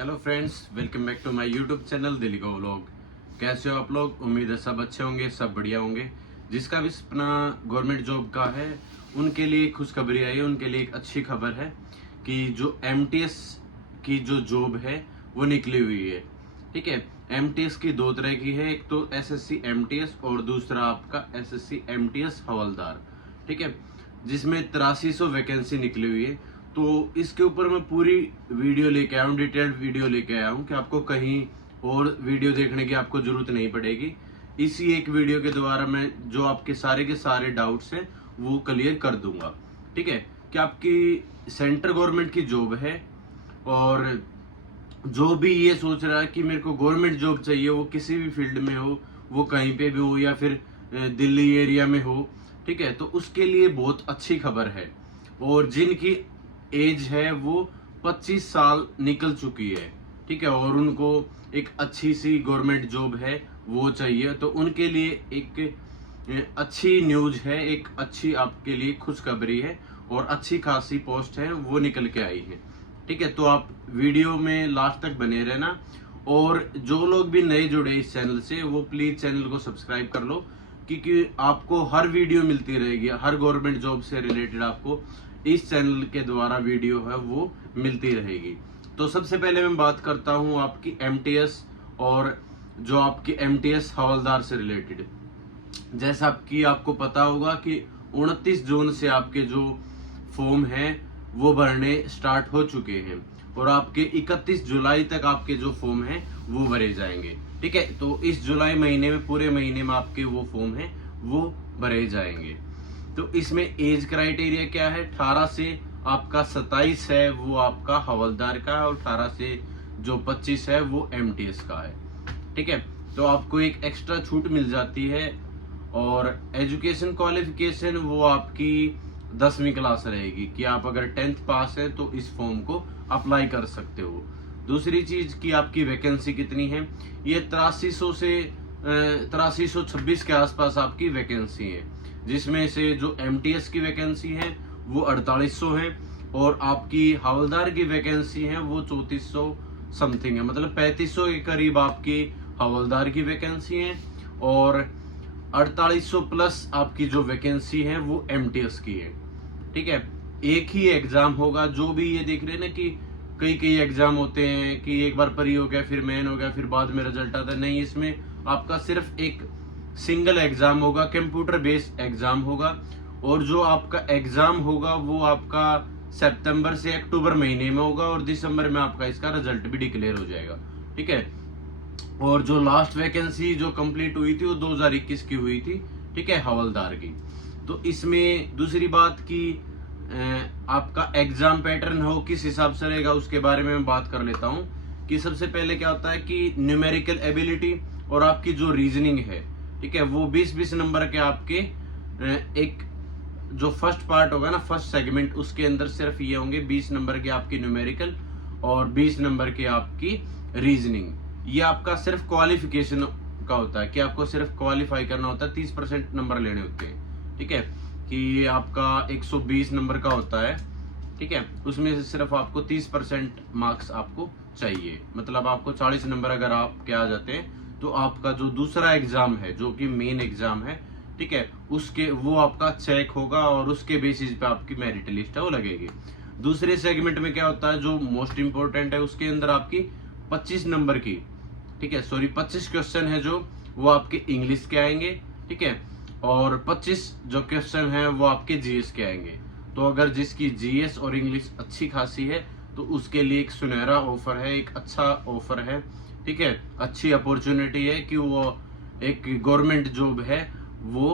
Hello friends, welcome back to my YouTube channel Delhi का vlog. कैसे हो आप लोग? उम्मीद है सब अच्छे होंगे, सब बढ़िया होंगे। जिसका भी सपना गवर्नमेंट जॉब का है उनके लिए खुशखबरी आई है, उनके लिए एक अच्छी खबर है कि जो एमटीएस की जो जॉब है वो निकली हुई है। ठीक है, एमटीएस की दो तरह की है, एक तो एसएससी एमटीएस और दूसरा आपका एसएससी एमटीएस हवलदार। ठीक है, जिसमें 8300 वैकेंसी निकली हुई है। तो इसके ऊपर मैं पूरी वीडियो लेके आया हूँ, डिटेल्ड वीडियो लेके आया हूँ कि आपको कहीं और वीडियो देखने की आपको जरूरत नहीं पड़ेगी। इसी एक वीडियो के द्वारा मैं जो आपके के सारे डाउट्स हैं वो क्लियर कर दूंगा। ठीक है, कि आपकी सेंट्रल गवर्नमेंट की जॉब है और जो भी ये सोच रहा है कि मेरे को गवर्नमेंट जॉब चाहिए, वो किसी भी फील्ड में हो, वो कहीं पे भी हो या फिर दिल्ली एरिया में हो, ठीक है, तो उसके लिए बहुत अच्छी खबर है। और जिनकी एज है वो 25 साल निकल चुकी है, ठीक है, और उनको एक अच्छी सी गवर्नमेंट जॉब है वो चाहिए, तो उनके लिए एक अच्छी न्यूज है, एक अच्छी आपके लिए खुशखबरी है और अच्छी खासी पोस्ट है वो निकल के आई है। ठीक है, तो आप वीडियो में लास्ट तक बने रहना। और जो लोग भी नए जुड़े इस चैनल से वो प्लीज चैनल को सब्सक्राइब कर लो, क्योंकि आपको हर वीडियो मिलती रहेगी, हर गवर्नमेंट जॉब से रिलेटेड आपको इस चैनल के द्वारा वीडियो है वो मिलती रहेगी। तो सबसे पहले मैं बात करता हूँ आपकी एमटीएस और जो आपकी एमटीएस हवलदार से रिलेटेड। जैसा आपको पता होगा कि 29 जून से आपके जो फॉर्म हैं वो भरने स्टार्ट हो चुके हैं और आपके 31 जुलाई तक आपके जो फॉर्म हैं वो भरे जाएंगे। ठीक है, तो इस जुलाई महीने में, पूरे महीने में आपके वो फॉर्म हैं वो भरे जाएंगे। तो इसमें एज क्राइटेरिया क्या है? 18 से आपका 27 है वो आपका हवलदार का है और 18 से जो 25 है वो एमटीएस का है। ठीक है, तो आपको एक एक्स्ट्रा छूट मिल जाती है। और एजुकेशन क्वालिफिकेशन वो आपकी 10वीं क्लास रहेगी कि आप अगर 10th पास है तो इस फॉर्म को अप्लाई कर सकते हो। दूसरी चीज की आपकी वैकेंसी कितनी है? ये 8300 से 8326 के आसपास आपकी वैकेंसी है, जिसमें से जो एमटीएस की वैकेंसी है वो 4800 है और आपकी हवलदार की वैकेंसी है वो 3400 समथिंग है, मतलब 3500 के करीब आपकी हवलदार की वैकेंसी है और 4800 प्लस आपकी जो वैकेंसी है वो एमटीएस की है। ठीक है, एक ही एग्जाम होगा। जो भी ये देख रहे हैं ना कि कई एग्जाम होते हैं कि एक बार परी हो गया, फिर मेन हो गया, फिर बाद में रिजल्ट आता है, नहीं, इसमें आपका सिर्फ एक सिंगल एग्जाम होगा, कंप्यूटर बेस्ड एग्जाम होगा। और जो आपका एग्जाम होगा वो आपका सितंबर से अक्टूबर महीने में होगा और दिसंबर में आपका इसका रिजल्ट भी डिक्लेयर हो जाएगा। ठीक है, और जो लास्ट वैकेंसी जो कंप्लीट हुई थी वो 2021 की हुई थी, ठीक है, हवलदार की। तो इसमें दूसरी बात की आपका एग्जाम पैटर्न हो किस हिसाब से रहेगा उसके बारे में मैं बात कर लेता हूँ। कि सबसे पहले क्या होता है कि न्यूमेरिकल एबिलिटी और आपकी जो रीजनिंग है, ठीक है, वो 20-20 नंबर के आपके एक जो फर्स्ट पार्ट होगा ना, फर्स्ट सेगमेंट, उसके अंदर सिर्फ ये होंगे 20 नंबर के आपकी न्यूमेरिकल और 20 नंबर के आपकी रीजनिंग। ये आपका सिर्फ क्वालिफिकेशन का होता है कि आपको सिर्फ क्वालिफाई करना होता है, 30% नंबर लेने होते हैं। ठीक है, कि ये आपका 120 नंबर का होता है, ठीक है, उसमें से सिर्फ आपको 30% मार्क्स आपको चाहिए, मतलब आपको 40 नंबर अगर आपके आ जाते हैं तो आपका जो दूसरा एग्जाम है जो कि मेन एग्जाम है, ठीक है, उसके वो आपका चेक होगा और उसके बेसिस पे आपकी मेरिट लिस्ट है वो लगेगी। दूसरे सेगमेंट में क्या होता है, जो मोस्ट इंपोर्टेंट है, उसके अंदर आपकी 25 नंबर की, ठीक है, सॉरी 25 क्वेश्चन है जो वो आपके इंग्लिश के आएंगे, ठीक है, और 25 जो क्वेश्चन है वो आपके जीएस के आएंगे। तो अगर जिसकी जीएस और इंग्लिश अच्छी खासी है तो उसके लिए एक सुनहरा ऑफर है, एक अच्छा ऑफर है, ठीक है, अच्छी अपॉर्चुनिटी है कि वो एक गवर्नमेंट जॉब है वो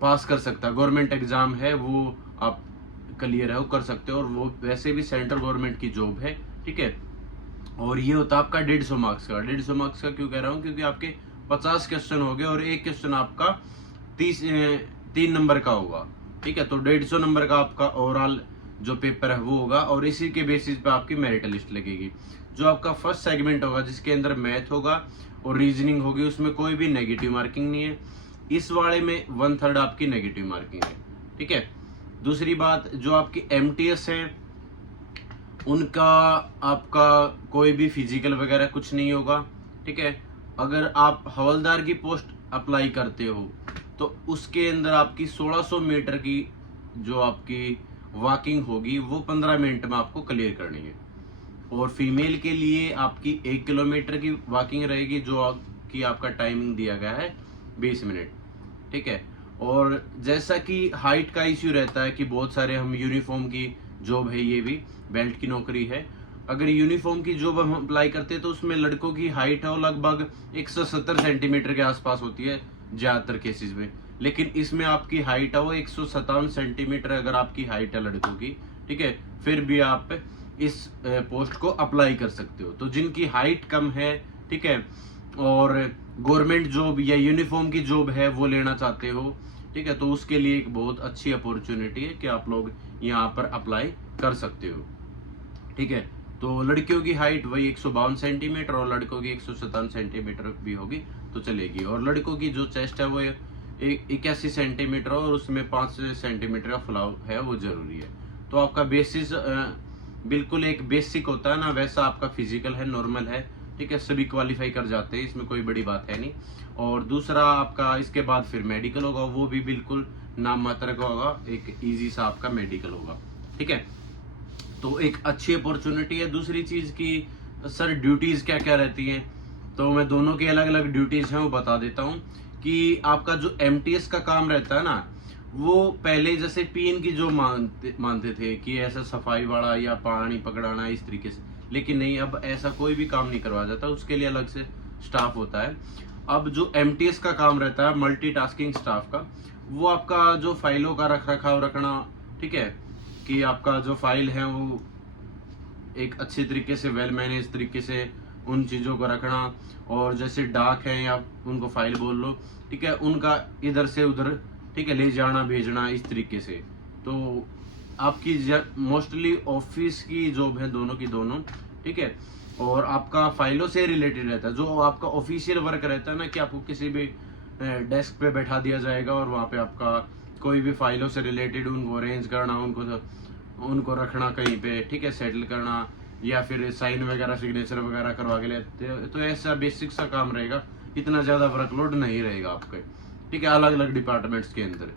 पास कर सकता है, गवर्नमेंट एग्जाम है वो आप क्लियर है वो कर सकते हो, और वो वैसे भी सेंट्रल गवर्नमेंट की जॉब है। ठीक है, और ये होता है आपका 150 मार्क्स का। 150 मार्क्स का क्यों कह रहा हूँ? क्योंकि आपके 50 क्वेश्चन हो गए और एक क्वेश्चन आपका 3 नंबर का होगा। ठीक है, तो 150 नंबर का आपका ओवरऑल जो पेपर है वो होगा और इसी के बेसिस पे आपकी मेरिट लिस्ट लगेगी। जो आपका फर्स्ट सेगमेंट होगा जिसके अंदर मैथ होगा और रीजनिंग होगी, उसमें कोई भी नेगेटिव मार्किंग नहीं है। इस वाले में 1/3 आपकी नेगेटिव मार्किंग है। ठीक है, दूसरी बात, जो आपकी एमटीएस है उनका आपका कोई भी फिजिकल वगैरह कुछ नहीं होगा, ठीक है। अगर आप हवलदार की पोस्ट अप्लाई करते हो तो उसके अंदर आपकी 1600 मीटर की जो आपकी वॉकिंग होगी वो 15 मिनट में आपको क्लियर करनी है। और फीमेल के लिए आपकी 1 किलोमीटर की वॉकिंग रहेगी, जो कि आपका टाइमिंग दिया गया है 20 मिनट, ठीक है। और जैसा कि हाइट का इश्यू रहता है कि बहुत सारे हम यूनिफॉर्म की जॉब है, ये भी बेल्ट की नौकरी है। अगर यूनिफॉर्म की जॉब हम अप्लाई करते हैं तो उसमें लड़कों की हाइट है वो लगभग 170 सेंटीमीटर के आसपास होती है ज्यादातर केसेस में, लेकिन इसमें आपकी हाइट है वो 157 सेंटीमीटर अगर आपकी हाइट है लड़कों की, ठीक है, फिर भी आप इस पोस्ट को अप्लाई कर सकते हो। तो जिनकी हाइट कम है, ठीक है, और गवर्नमेंट जॉब या यूनिफॉर्म की जॉब है वो लेना चाहते हो, ठीक है, तो उसके लिए एक बहुत अच्छी अपॉर्चुनिटी है कि आप लोग यहाँ पर अप्लाई कर सकते हो, ठीक है। तो लड़कियों की हाइट वही 152 सेंटीमीटर और लड़कों की 157 सेंटीमीटर भी होगी तो चलेगी। और लड़कों की जो चेस्ट है वो 81 सेंटीमीटर और उसमें 5 सेंटीमीटर का फुलाव है वो जरूरी है। तो आपका बेसिस बिल्कुल एक बेसिक होता है ना, वैसा आपका फिजिकल है, नॉर्मल है, ठीक है, सभी क्वालिफाई कर जाते हैं, इसमें कोई बड़ी बात है नहीं। और दूसरा आपका इसके बाद फिर मेडिकल होगा, वो भी बिल्कुल नाम मात्र का होगा, एक इजी सा आपका मेडिकल होगा, ठीक है। तो एक अच्छी अपॉर्चुनिटी है। दूसरी चीज की सर ड्यूटीज क्या क्या रहती हैं, तो मैं दोनों की अलग अलग ड्यूटीज हैं वो बता देता हूँ। कि आपका जो एमटीएस का काम रहता है ना, वो पहले जैसे पीएन की जो मानते थे कि ऐसा सफाई वाला या पानी पकड़ाना इस तरीके से, लेकिन नहीं, अब ऐसा कोई भी काम नहीं करवाया जाता, उसके लिए अलग से स्टाफ होता है। अब जो एमटीएस का काम रहता है मल्टीटास्किंग स्टाफ का, वो आपका जो फाइलों का रख रखाव रखना, ठीक है, कि आपका जो फाइल है वो एक अच्छे तरीके से वेल मैनेज तरीके से उन चीज़ों को रखना, और जैसे डाक है या उनको फाइल बोल लो, ठीक है, उनका इधर से उधर, ठीक है, ले जाना भेजना इस तरीके से। तो आपकी मोस्टली ऑफिस की जॉब है दोनों की दोनों, ठीक है। और आपका फाइलों से रिलेटेड रहता है, जो आपका ऑफिशियल वर्क रहता है ना, कि आपको किसी भी डेस्क पे बैठा दिया जाएगा और वहाँ पे आपका कोई भी फाइलों से रिलेटेड उनको अरेंज करना, उनको रखना कहीं पे, ठीक है, सेटल करना, या फिर साइन वगैरह सिग्नेचर वगैरह करवा के लेते हो, तो ऐसा बेसिक सा काम रहेगा, इतना ज़्यादा वर्कलोड नहीं रहेगा आपके, ठीक है। अलग अलग डिपार्टमेंट्स के अंदर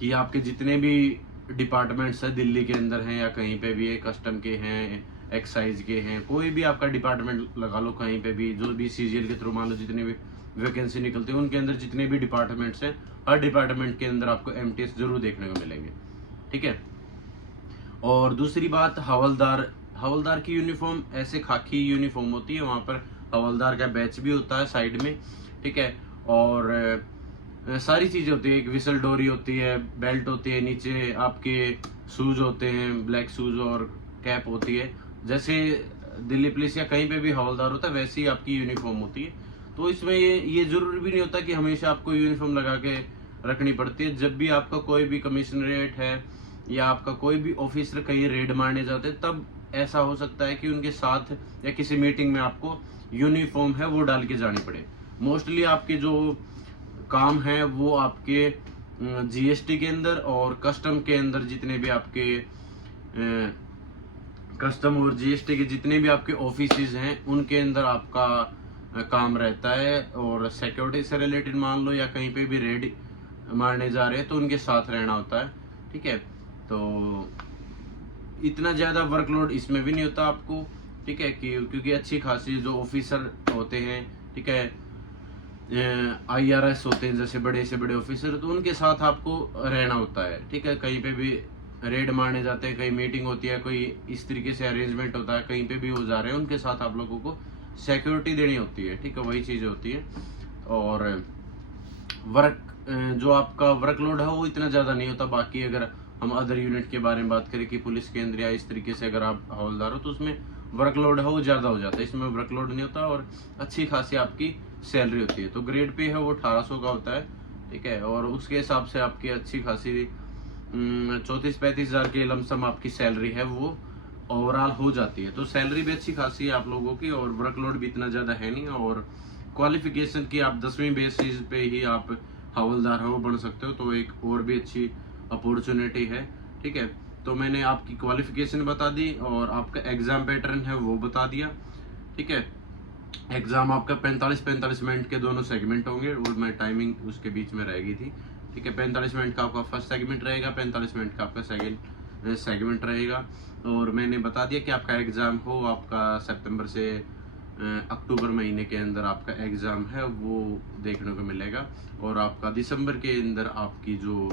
कि आपके जितने भी डिपार्टमेंट्स है दिल्ली के अंदर हैं या कहीं पे भी है, कस्टम के हैं, एक्साइज के हैं, कोई भी आपका डिपार्टमेंट लगा लो कहीं पे भी, जो भी सीजीएल के थ्रू मान लो जितने भी वैकेंसी निकलती है उनके अंदर जितने भी डिपार्टमेंट्स हैं, हर डिपार्टमेंट के अंदर आपको एमटीएस जरूर देखने को मिलेंगे, ठीक है। और दूसरी बात, हवलदार, हवलदार की यूनिफॉर्म ऐसे खाकी यूनिफॉर्म होती है, वहाँ पर हवलदार का बैच भी होता है साइड में, ठीक है। और सारी चीज़ें होती है, एक विसल डोरी होती है, बेल्ट होती है, नीचे आपके शूज होते हैं, ब्लैक शूज, और कैप होती है। जैसे दिल्ली पुलिस या कहीं पे भी हवलदार होता है वैसी आपकी यूनिफॉर्म होती है। तो इसमें ये जरूरी भी नहीं होता कि हमेशा आपको यूनिफॉर्म लगा के रखनी पड़ती है। जब भी आपका कोई भी कमिश्नरेट है या आपका कोई भी ऑफिसर कहीं रेड मारने जाते हैं, तब ऐसा हो सकता है कि उनके साथ या किसी मीटिंग में आपको यूनिफॉर्म है वो डाल के जानी पड़े। मोस्टली आपके जो काम है वो आपके जीएसटी के अंदर और कस्टम के अंदर, जितने भी आपके कस्टम और जीएसटी के जितने भी आपके ऑफिसेज हैं उनके अंदर आपका काम रहता है। और सिक्योरिटी से रिलेटेड मान लो या कहीं पे भी रेड मारने जा रहे हैं तो उनके साथ रहना होता है, ठीक है। तो इतना ज़्यादा वर्कलोड इसमें भी नहीं होता आपको, ठीक है, कि क्योंकि अच्छी खासी जो ऑफिसर होते हैं, ठीक है, आईआरएस होते हैं जैसे बड़े से बड़े ऑफिसर, तो उनके साथ आपको रहना होता है, ठीक है। कहीं पे भी रेड मारने जाते हैं, कहीं मीटिंग होती है, कोई इस तरीके से अरेंजमेंट होता है, कहीं पे भी हो जा रहे हैं, उनके साथ आप लोगों को सिक्योरिटी देनी होती है, ठीक है, वही चीज़ होती है। और वर्क जो आपका वर्कलोड है वो इतना ज़्यादा नहीं होता। बाकी अगर हम अदर यूनिट के बारे में बात करें कि पुलिस के अंदर या इस तरीके से अगर आप हवलदार हो तो उसमें वर्कलोड है वो ज़्यादा हो जाता है, इसमें वर्कलोड नहीं होता और अच्छी खासी आपकी सैलरी होती है। तो ग्रेड पे है वो 1800 का होता है, ठीक है, और उसके हिसाब से आपकी अच्छी खासी 34-35 हज़ार के लमसम आपकी सैलरी है वो ओवरऑल हो जाती है। तो सैलरी भी अच्छी खासी है आप लोगों की और वर्कलोड भी इतना ज़्यादा है नहीं। और क्वालिफिकेशन की आप 10वीं बेसिस पे ही आप हवलदार हो बन सकते हो, तो एक और भी अच्छी अपॉर्चुनिटी है, ठीक है। तो मैंने आपकी क्वालिफिकेशन बता दी और आपका एग्ज़ाम पैटर्न है वो बता दिया। ठीक है, एग्ज़ाम आपका 45-45 मिनट के दोनों सेगमेंट होंगे और मैं टाइमिंग उसके बीच में रहेगी थी। ठीक है, 45 मिनट का आपका फर्स्ट सेगमेंट रहेगा, 45 मिनट का आपका सेकंड सेगमेंट रहेगा। और मैंने बता दिया कि आपका एग्ज़ाम हो आपका सितंबर से अक्टूबर महीने के अंदर आपका एग्ज़ाम है वो देखने को मिलेगा, और आपका दिसंबर के अंदर आपकी जो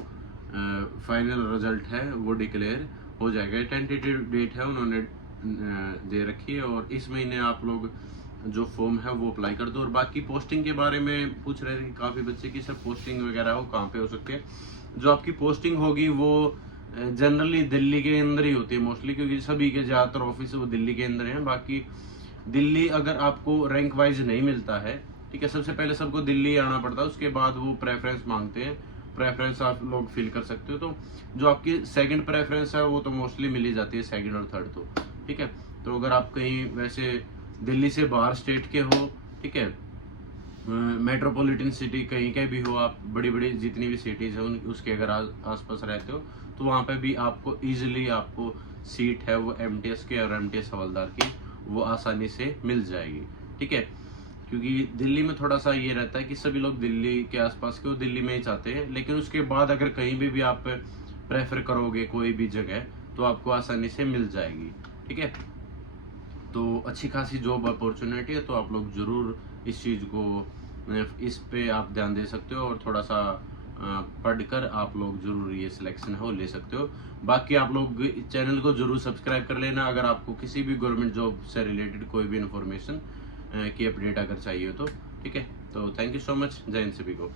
फाइनल रिजल्ट है वो डिक्लेयर हो जाएगा। टेंटेटिव डेट है उन्होंने दे रखी है, और इस महीने आप लोग जो फॉर्म है वो अप्लाई कर दो। और बाकी पोस्टिंग के बारे में पूछ रहे थे काफ़ी बच्चे की सर पोस्टिंग वगैरह हो कहाँ पे हो सकती है। जो आपकी पोस्टिंग होगी वो जनरली दिल्ली के अंदर ही होती है मोस्टली, क्योंकि सभी के ज़्यादातर ऑफिस वो दिल्ली के अंदर हैं। बाकी दिल्ली अगर आपको रैंक वाइज नहीं मिलता है, ठीक है, सबसे पहले सबको दिल्ली आना पड़ता है, उसके बाद वो प्रेफरेंस मांगते हैं। प्रेफरेंस आप लोग फिल कर सकते हो, तो जो आपकी सेकंड प्रेफरेंस है वो तो मोस्टली मिल ही जाती है, सेकंड और थर्ड तो। ठीक है, तो अगर आप कहीं वैसे दिल्ली से बाहर स्टेट के हो, ठीक है, मेट्रोपॉलिटन सिटी कहीं के भी हो आप, बड़ी बड़ी जितनी भी सिटीज़ हैं उसके अगर आसपास रहते हो, तो वहाँ पे भी आपको इजीली आपको सीट है वो एमटीएस के और एमटीएस हवलदार की वो आसानी से मिल जाएगी। ठीक है, क्योंकि दिल्ली में थोड़ा सा ये रहता है कि सभी लोग दिल्ली के आसपास के वो दिल्ली में ही चाहते हैं, लेकिन उसके बाद अगर कहीं भी आप प्रेफर करोगे कोई भी जगह तो आपको आसानी से मिल जाएगी। ठीक है, तो अच्छी खासी जॉब अपॉर्चुनिटी है, तो आप लोग ज़रूर इस चीज़ को इस पे आप ध्यान दे सकते हो, और थोड़ा सा पढ़कर आप लोग ज़रूर ये सिलेक्शन है वो ले सकते हो। बाकी आप लोग चैनल को ज़रूर सब्सक्राइब कर लेना अगर आपको किसी भी गवर्नमेंट जॉब से रिलेटेड कोई भी इन्फॉर्मेशन की अपडेट अगर चाहिए तो। ठीक है, तो थैंक यू सो मच, जय हिंद सभी को।